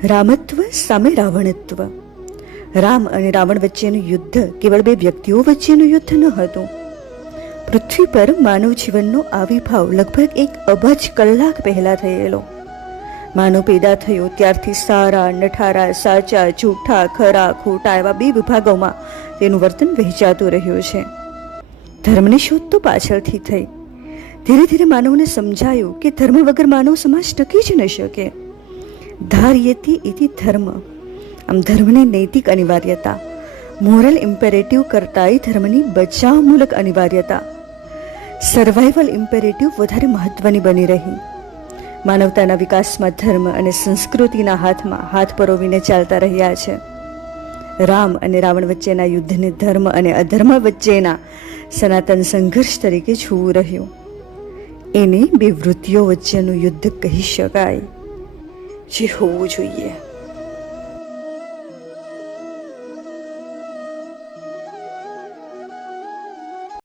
રામત્વ સામે રાવણત્વ. રામ અને રાવણ વચ્ચેનું યુદ્ધ કેવળ બે વ્યક્તિઓ વચ્ચેનું યુદ્ધ ન હતું. પૃથ્વી પર માનવ જીવનનો આવિર્ભાવ લગભગ 1 અબજ કલાક પહેલા થયેલો. માનવ પેદા થયો ત્યારથી સારા નઠારા, સાચા જૂઠા, ખરા ખોટા એવા 2 વિભાગોમાં તેનું વર્તન વહેંચાતું રહ્યું છે. ધર્મની શોધ તો પાછળથી થઈ. ધીરે ધીરે માનવને સમજાયું કે ધર્મ વગર માનવ સમાજ ટકી જ ન શકે. ધાર્યેતિ ઇતિ ધર્મ. આમ ધર્મની નૈતિક અનિવાર્યતા, મોરલ ઇમ્પેરેટિવ કરતાંય ધર્મની બચાવમૂલક અનિવાર્યતા, સર્વાઇવલ ઇમ્પેરેટિવ વધારે મહત્વની બની રહી. માનવતાના વિકાસમાં ધર્મ અને સંસ્કૃતિના હાથમાં હાથ પરોવીને ચાલતા રહ્યા છે. રામ અને રાવણ વચ્ચેના યુદ્ધને ધર્મ અને અધર્મ વચ્ચેના સનાતન સંઘર્ષ તરીકે જોવું રહ્યું. એને 2 વૃત્તિઓ વચ્ચેનું યુદ્ધ કહી શકાય, જે હોવું જોઈએ.